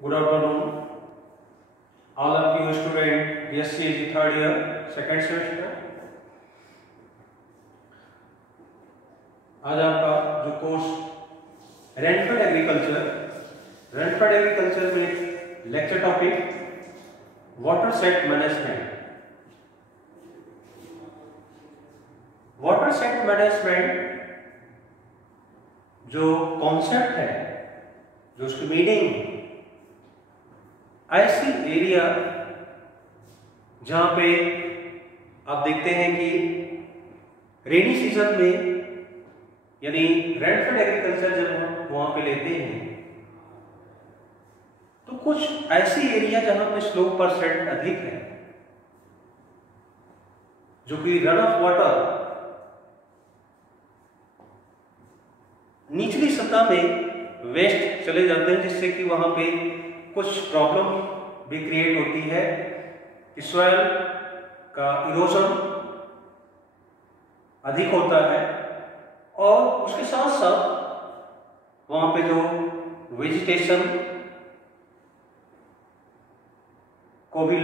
Good afternoon, all of you student BSc third year, second semester। आज आपका जो course rainfed agriculture में lecture topic water set management. Water set management जो concept है, जो उसकी मीनिंग, ऐसी एरिया जहां पे आप देखते हैं कि रेनी सीजन में यानी रेनफेड एग्रीकल्चर जब हम वहां पे लेते हैं तो कुछ ऐसी एरिया जहां पे स्लोप परसेंट अधिक है, जो कि रन ऑफ वाटर निचली सतह में वेस्ट चले जाते हैं, जिससे कि वहां पे कुछ प्रॉब्लम भी क्रिएट होती है कि सॉइल का इरोजन अधिक होता है और उसके साथ साथ वहां पे जो वेजिटेशन को भी,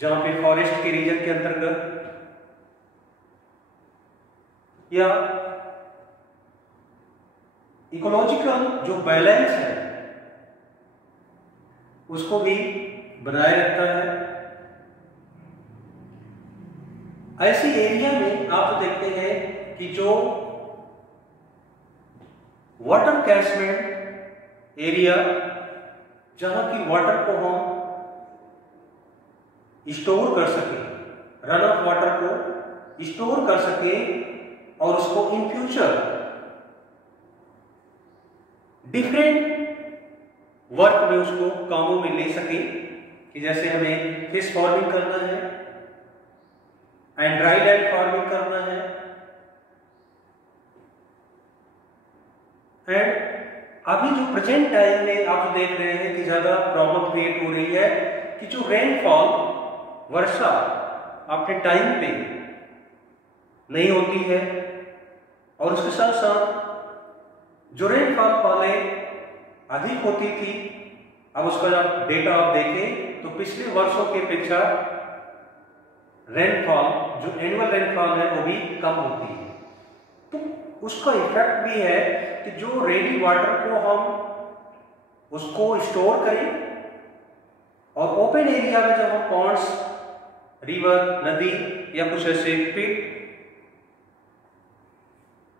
जहां पे फॉरेस्ट के रीजन के अंतर्गत या इकोलॉजिकल जो बैलेंस है उसको भी बनाए रखता है। ऐसी एरिया में आप देखते हैं कि जो वाटर कैचमेंट एरिया, जहां की वाटर को हम स्टोर कर सके, रन ऑफ वाटर को स्टोर कर सके और उसको इन फ्यूचर डिफरेंट वर्क में उसको कामों में ले सके, कि जैसे हमें फिश फार्मिंग करना है एंड ड्राई लैंड फार्मिंग करना है एंड अभी जो प्रेजेंट टाइम में आप देख रहे हैं कि ज्यादा प्रॉब्लम क्रिएट हो रही है कि जो रेनफॉल, वर्षा अपने टाइम पे नहीं होती है और उसके साथ साथ जो रेनफॉल पहले अधिक होती थी, अब उसका जब डेटा आप देखें तो पिछले वर्षों की अपेक्षा रेनफॉल, जो एनुअल रेनफॉल है, वो भी कम होती है। तो उसका इफेक्ट भी है कि जो रेनी वाटर को हम उसको स्टोर करें और ओपन एरिया में जब हम पॉन्ड्स, रिवर, नदी या कुछ ऐसे पिट,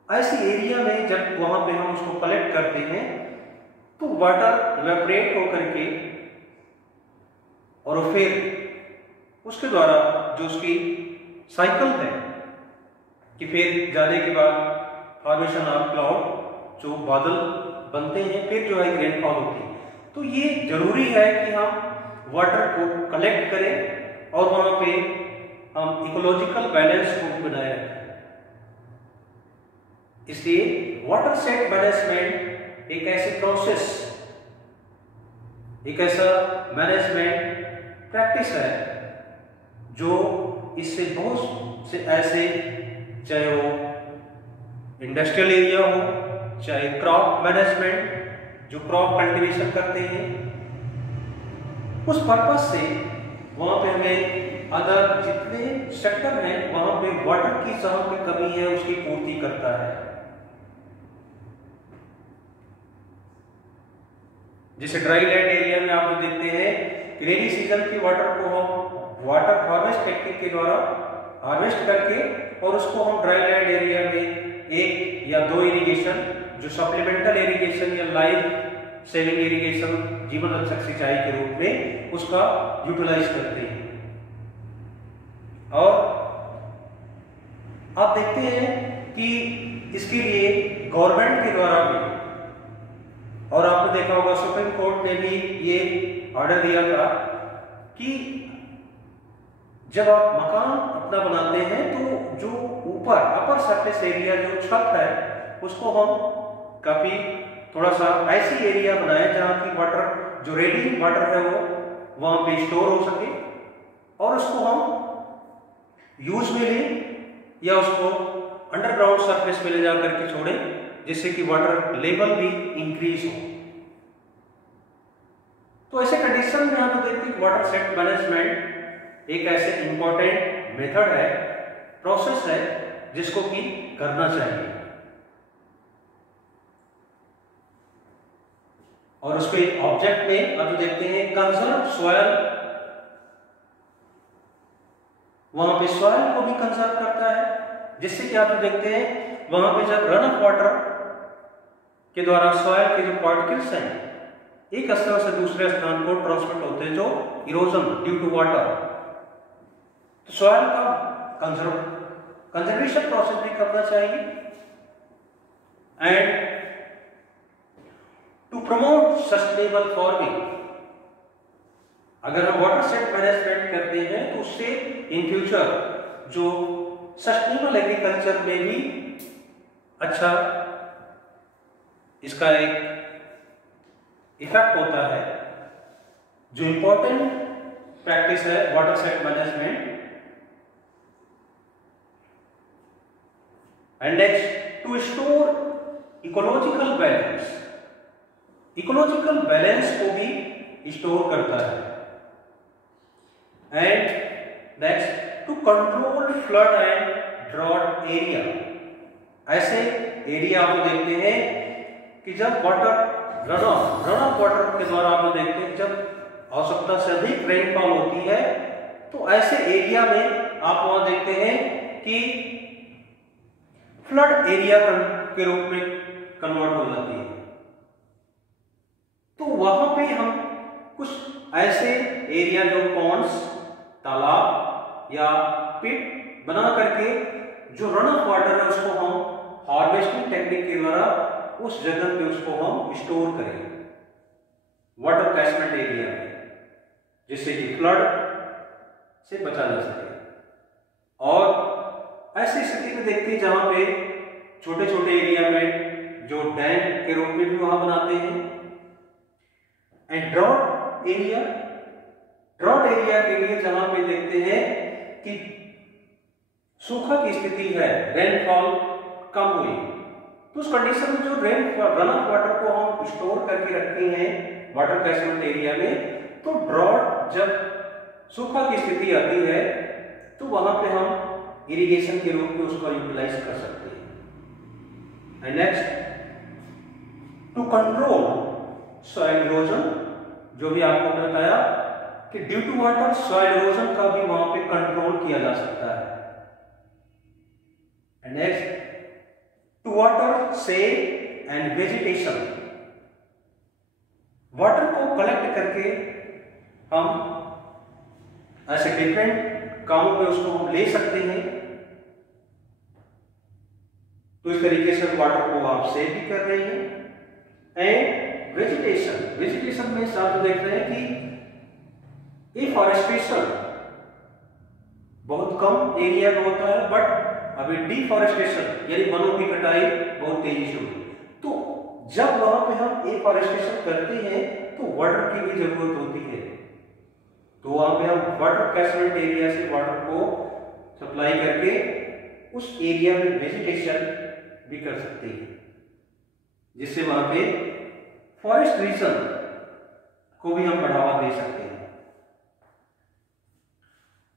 ऐसी एरिया में जब वहां पे हम उसको कलेक्ट करते हैं तो वाटर इवेपोरेट होकर के और फिर उसके द्वारा जो उसकी साइकिल है कि फिर जाने के बाद फॉर्मेशन ऑफ क्लाउड, जो बादल बनते हैं, फिर जो है रेनफॉल होती है। तो ये जरूरी है कि हम वाटर को कलेक्ट करें और वहां पे हम इकोलॉजिकल बैलेंस को भी बनाए रखें। इसलिए वाटर सेट मैनेजमेंट एक ऐसी प्रोसेस, एक ऐसा मैनेजमेंट प्रैक्टिस है जो इससे बहुत से ऐसे, चाहे वो इंडस्ट्रियल एरिया हो, चाहे क्रॉप मैनेजमेंट, जो क्रॉप कल्टीवेशन करते हैं, उस पर्पस से वहां पे हमें अदर जितने सेक्टर हैं वहां पे वाटर की जहां पे कमी है उसकी पूर्ति करता है। जैसे ड्राई लैंड एरिया में आप जो देखते हैं कि रेनी सीजन की वाटर को हम वाटर हार्वेस्ट टेक्निक के द्वारा हार्वेस्ट करके और उसको हम ड्राई लैंड एरिया में एक या दो इरिगेशन, जो सप्लीमेंटल इरिगेशन या लाइफ सेविंग इरिगेशन, जीवन रक्षक सिंचाई के रूप में उसका यूटिलाइज करते हैं। और आप देखते हैं कि इसके लिए गवर्नमेंट के द्वारा भी, और आपने देखा होगा सुप्रीम कोर्ट ने भी ये ऑर्डर दिया था कि जब आप मकान अपना बनाते हैं तो जो ऊपर अपर सरफेस एरिया, जो छत है, उसको हम काफी थोड़ा सा ऐसी एरिया बनाए जहां की वाटर, जो रेनी वाटर है, वो वहां पे स्टोर हो सके और उसको हम यूज में लें या उसको अंडरग्राउंड सरफेस में ले जाकर के छोड़ें, जिससे कि वाटर लेवल भी इंक्रीज हो। तो ऐसे कंडीशन में आप देखते हैं वाटर सेट मैनेजमेंट एक ऐसे इंपॉर्टेंट मेथड है, प्रोसेस है, जिसको कि करना चाहिए। और उसके ऑब्जेक्ट में आप देखते हैं कंजर्व सॉइल, वहां पे सॉइल को भी कंजर्व करता है, जिससे कि आप देखते हैं वहां पे जब रन ऑफ वाटर के द्वारा सॉइल के जो पार्टिकल्स हैं एक स्थान से दूसरे स्थान को ट्रांसमिट होते हैं, जो इरोजन ड्यू टू वाटर, तो सॉइल का कंजर्वेशन प्रोसेस भी करना चाहिए। And to promote sustainable farming, अगर हम वाटर सेट मैनेजमेंट करते हैं तो उससे इन फ्यूचर जो सस्टेनेबल एग्रीकल्चर में भी अच्छा इसका एक इफेक्ट होता है। जो इंपॉर्टेंट प्रैक्टिस है watershed management. And next, to store ecological balance, ecological balance को भी स्टोर करता है। And next, to control flood and drought area, ऐसे एरिया आप देखते हैं कि जब वाटर रन ऑफ वाटर के द्वारा आप देखते हैं जब आवश्यकता से अधिक रेनफॉल होती है तो ऐसे एरिया में आप वहां देखते हैं कि फ्लड एरिया के रूप में कन्वर्ट हो जाती है। तो वहां पे हम कुछ ऐसे एरिया जो पॉन्ड्स, तालाब या पिट बना करके जो रन ऑफ वाटर है उसको हम हार्वेस्टिंग टेक्निक के द्वारा उस जगह पे उसको हम स्टोर करें वाटर कैचमेंट एरिया में, जिससे कि फ्लड से बचा जा सके। और ऐसी स्थिति में देखते हैं जहां पे छोटे छोटे एरिया में जो डैम के रूप में भी वहां बनाते हैं। एंड ड्रॉट एरिया के लिए जहां पे देखते हैं कि सूखा की स्थिति है, रेनफॉल कम हुई, तो उस कंडीशन में जो रन ऑफ वाटर को हम स्टोर करके रखते हैं वाटर कैचमेंट एरिया में, तो ड्रॉट जब सूखा की स्थिति आती है तो वहां पे हम इरिगेशन के रूप में उसको यूटिलाइज कर सकते हैं। And next, to control soil erosion, जो भी आपको बताया कि due to water soil erosion का भी वहां पे कंट्रोल किया जा सकता है। And next, to water save and vegetation, water को कलेक्ट करके हम ऐसे डिफरेंट कामों में उसको हम ले सकते हैं। तो इस तरीके से वाटर को आप सेव भी कर रहे हैं। एंड वेजिटेशन में आप देख रहे हैं कि एफॉरेस्टेशन बहुत कम एरिया में होता है, बट अभी डिफॉरेस्टेशन यानी वनों की कटाई बहुत तेजी से होती है। तो जब वहां पे हम एफॉरेस्टेशन करते हैं तो वाटर की भी जरूरत होती है, तो वहां पे हम वाटर कैचमेंट एरिया से वाटर को सप्लाई करके उस एरिया में वेजिटेशन भी कर सकते हैं, जिससे वहां पे फॉरेस्ट रीजन को भी हम बढ़ावा दे सकते हैं।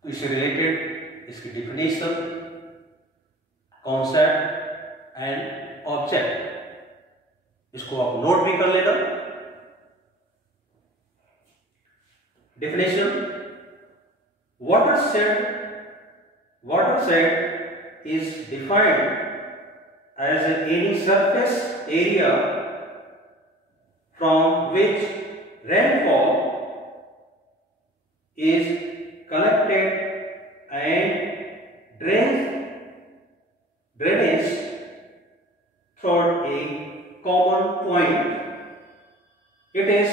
तो इससे रिलेटेड इसकी डिफिनेशन, कॉन्सेप्ट एंड ऑब्जेक्ट, इसको आप नोट भी कर लेना। Definition, watershed is defined as any surface area from which rainfall is collected and drainage toward a common point. It is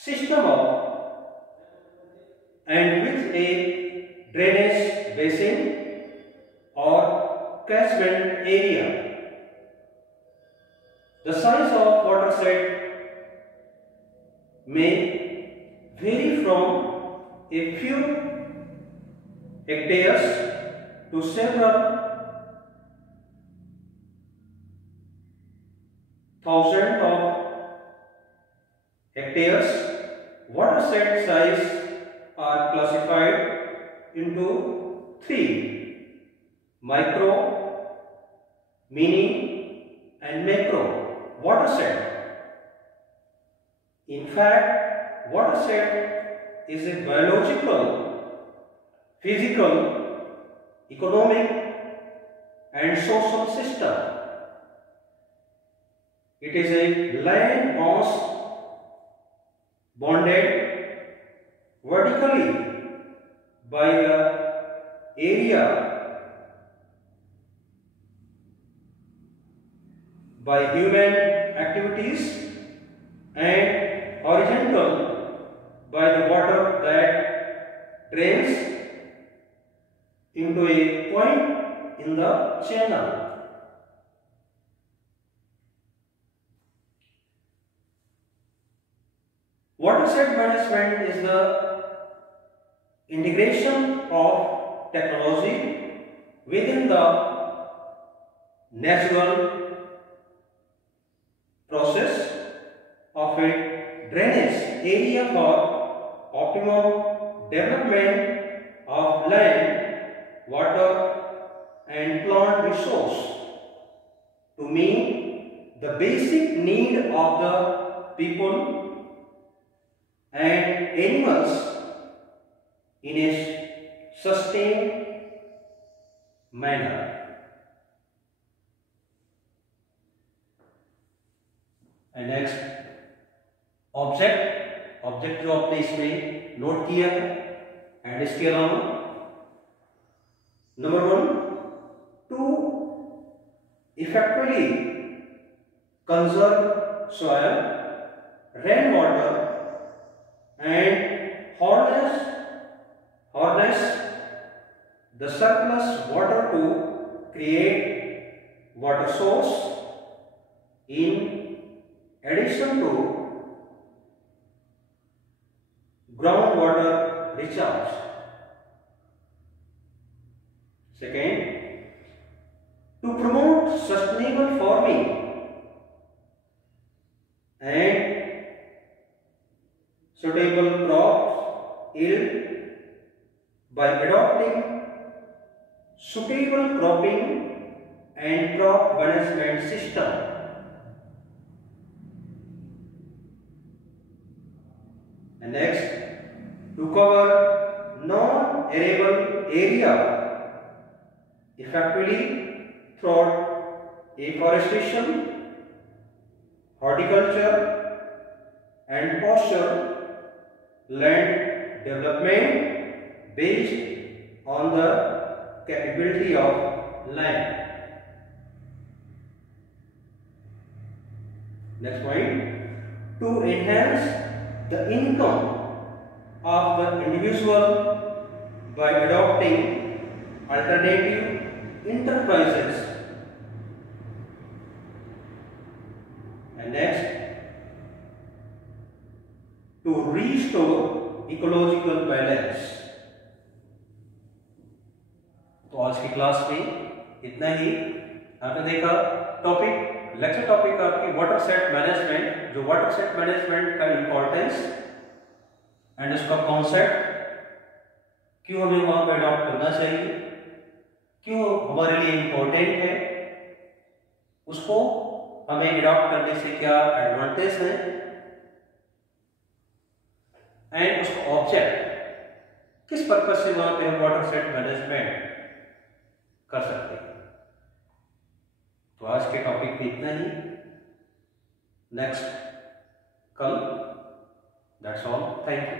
system of and with a drainage basin or catchment area. The size of water set may vary from a few hectares to several thousands of hectares. Watershed size are classified into three: micro, mini and macro watershed. In fact, watershed is a biological, physical, economic and social system. It is a land mass bounded vertically by the area by human activities and horizontal by the water that drains into a point in the channel. Watershed management is the integration of technology within the natural process of a drainage area for optimum development of land, water and plant resource to meet the basic need of the people and animals in a sustained manner. And next, object जो आपने इसमें note किया है, and इसके अलावा number 1, to effectively conserve soil, rain water and harness the surplus water to create water source in addition to groundwater recharge. Second, to promote sustainable farming and suitable crop yield by adopting suitable cropping and crop management system. And next, to cover non-arable area effectively through afforestation, horticulture and pasture land development based on the capability of land. Next point, to enhance the income of the individual by adopting alternative enterprises. And next, to restore ecological balance. तो आज की class में इतना ही। आपने देखा lecture topic आपकी watershed management, जो watershed management का इंपॉर्टेंस एंड उसका कॉन्सेप्ट, क्यों हमें वहां पर अडॉप्ट करना चाहिए, क्यों हमारे लिए इंपॉर्टेंट है, उसको हमें अडॉप्ट करने से क्या एडवांटेज है, एंड उसका ऑब्जेक्ट किस पर्पज से वहां पे हम वाटरशेड मैनेजमेंट कर सकते हैं। तो आज के टॉपिक पे इतना ही। नेक्स्ट कल, दैट्स ऑल, थैंक यू।